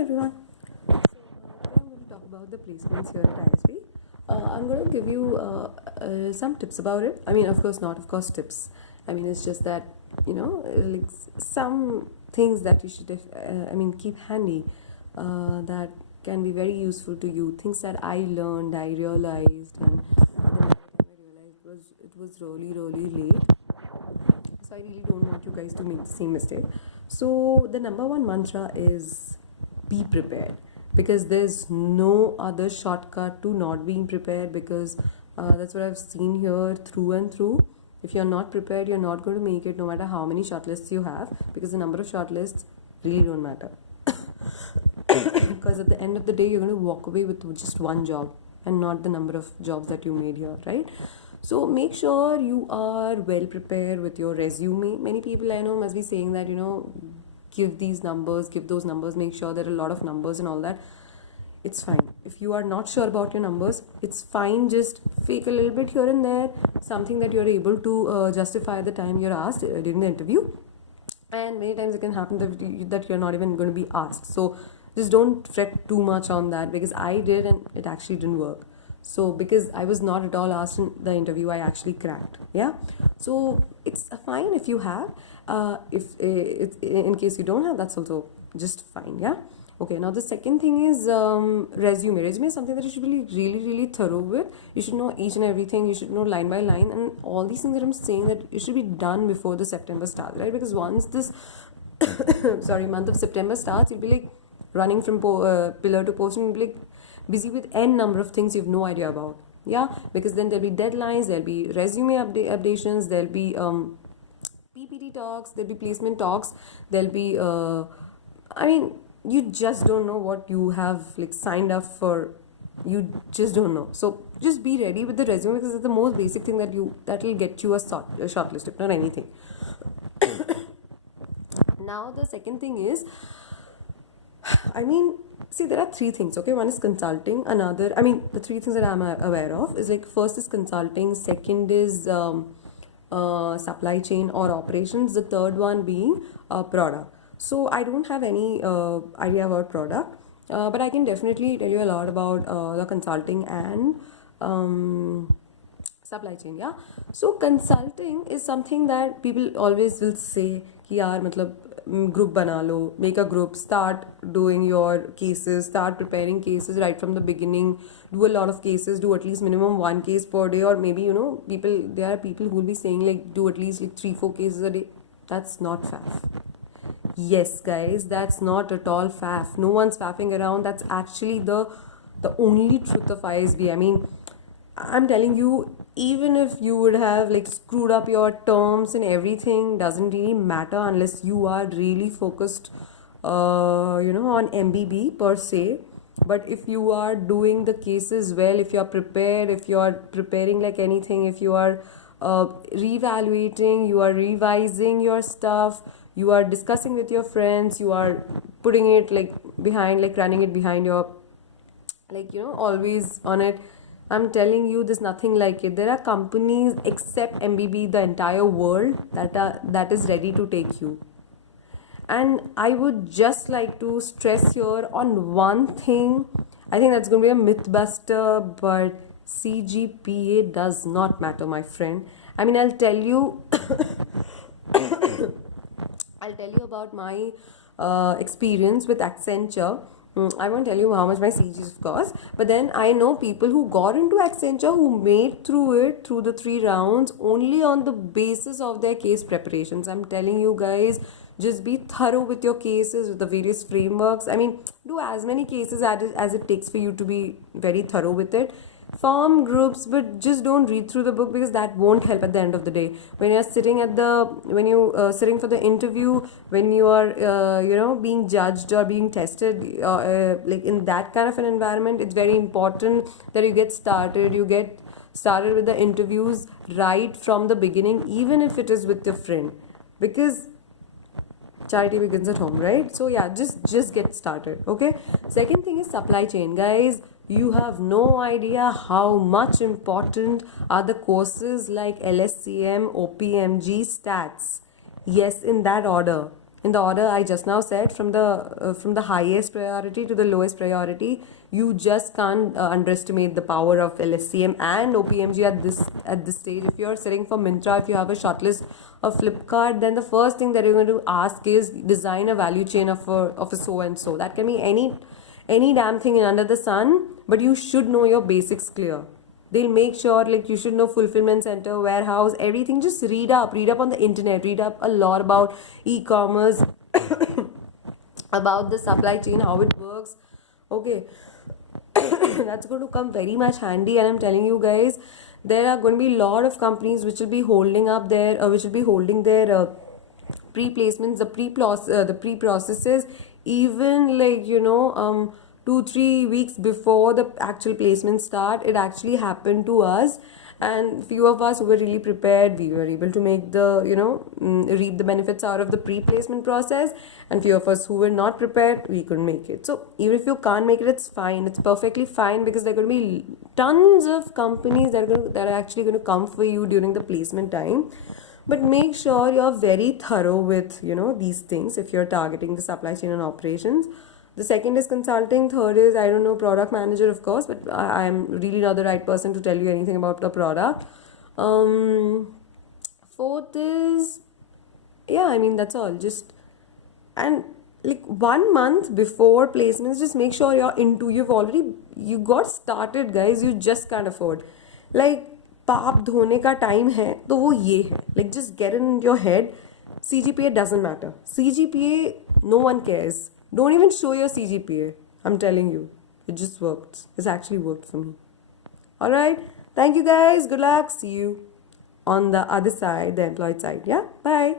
everyone. Today I'm going to talk about the placements here at ISB. I'm going to give you some tips about it. I mean, of course, tips. I mean, it's just that, like some things that you should, keep handy that can be very useful to you. Things that I learned, I realized, and then by the time I realized it was really, really late. So I really don't want you guys to make the same mistake. So the number one mantra is be prepared, because there's no other shortcut to not being prepared, because that's what I've seen here through and through. If you're not prepared, you're not going to make it, no matter how many shortlists you have, because the number of shortlists really don't matter. Because at the end of the day, you're going to walk away with just one job and not the number of jobs that you made here, right? So make sure you are well prepared with your resume. Many people I know must be saying that, give these numbers, give those numbers, make sure there are a lot of numbers and all that. It's fine. If you are not sure about your numbers, it's fine. Just fake a little bit here and there, something that you're able to justify the time you're asked during the interview. And many times it can happen that you're not even going to be asked. So just don't fret too much on that, because I did and it actually didn't work. So because I was not at all asked in the interview, I actually cracked. Yeah. So it's fine if you have. If in case you don't have, that's also just fine. Yeah. Okay. Now the second thing is resume. Resume is something that you should be really, really thorough with. You should know each and everything. You should know line by line, and all these things that I'm saying, that it should be done before the September starts, right? Because once this month of September starts, you'll be like running from pillar to post, and you'll be like busy with n number of things you have no idea about. Yeah, because then there'll be deadlines, there'll be resume updations, there'll be PPT talks, there'll be placement talks, there'll be you just don't know what you have like signed up for. You just don't know. So just be ready with the resume, because it's the most basic thing that will get you a shortlist, if not anything. Now the second thing is, see, there are three things, okay? One is consulting, the three things that I'm aware of is like, first is consulting, second is supply chain or operations, the third one being product. So I don't have any idea about product, but I can definitely tell you a lot about the consulting and supply chain. Yeah. So consulting is something that people always will say कि यार मतलब group बना लो, make a group, start doing your cases, start preparing cases right from the beginning, do a lot of cases, do at least minimum one case per day, or maybe there are people who will be saying like do at least like 3-4 cases a day. That's not faff. Yes guys, that's not at all faff. No one's faffing around. That's actually the only truth of ISB. I mean, I'm telling you, even if you would have like screwed up your terms and everything, doesn't really matter unless you are really focused on MBB per se. But if you are doing the cases well, if you are prepared, if you are preparing like anything, if you are reevaluating, you are revising your stuff, you are discussing with your friends, you are putting it like behind, like running it behind your, always on it. I'm telling you, there's nothing like it. There are companies except MBB, the entire world, that is ready to take you. And I would just like to stress here on one thing. I think that's going to be a myth buster, but CGPA does not matter, my friend. I mean, I'll tell you about my experience with Accenture. I won't tell you how much my CG is, of course, but then I know people who got into Accenture who made through the 3 rounds only on the basis of their case preparations. I'm telling you guys, just be thorough with your cases, with the various frameworks. I mean, do as many cases as it takes for you to be very thorough with it. Form groups, but just don't read through the book, because that won't help at the end of the day. When you're sitting sitting for the interview, when you are being judged or being tested, like in that kind of an environment, it's very important that you get started with the interviews right from the beginning, even if it is with your friend, because charity begins at home, right? So yeah, just get started. Okay. Second thing is supply chain, guys. You have no idea how much important are the courses like LSCM, OPMG, stats. Yes, in that order. in the order I just now said, from the highest priority to the lowest priority. You just can't underestimate the power of LSCM and OPMG at this stage. If you're sitting for Myntra, if you have a shortlist of Flipkart, then the first thing that you're going to ask is design a value chain of a so and so. That can be any damn thing under the sun, but you should know your basics clear. They'll make sure, like, you should know fulfillment center, warehouse, everything. Just read up on the internet, read up a lot about e-commerce, about the supply chain, how it works. Okay. That's going to come very much handy, and I'm telling you guys, there are going to be a lot of companies which will be holding up their pre-placements, the pre-processes, even, like, 2-3 weeks before the actual placements start. It actually happened to us, and few of us who were really prepared, we were able to make the reap the benefits out of the pre-placement process, and few of us who were not prepared, we couldn't make it. So even if you can't make it, it's fine, it's perfectly fine, because there are going to be tons of companies that are actually going to come for you during the placement time. But make sure you're very thorough with these things if you're targeting the supply chain and operations. The second is consulting. Third is, I don't know, product manager, of course, but I'm really not the right person to tell you anything about the product. Fourth is, yeah, I mean, that's all. Just, and like 1 month before placements, just make sure you got started, guys. You just can't afford. Like, पाप धोने का time है, तो वो ये है. Like, just get in your head. CGPA doesn't matter. CGPA, no one cares. Don't even show your CGPA. I'm telling you. It just worked. It's actually worked for me. Alright. Thank you guys. Good luck. See you on the other side, the employed side. Yeah. Bye.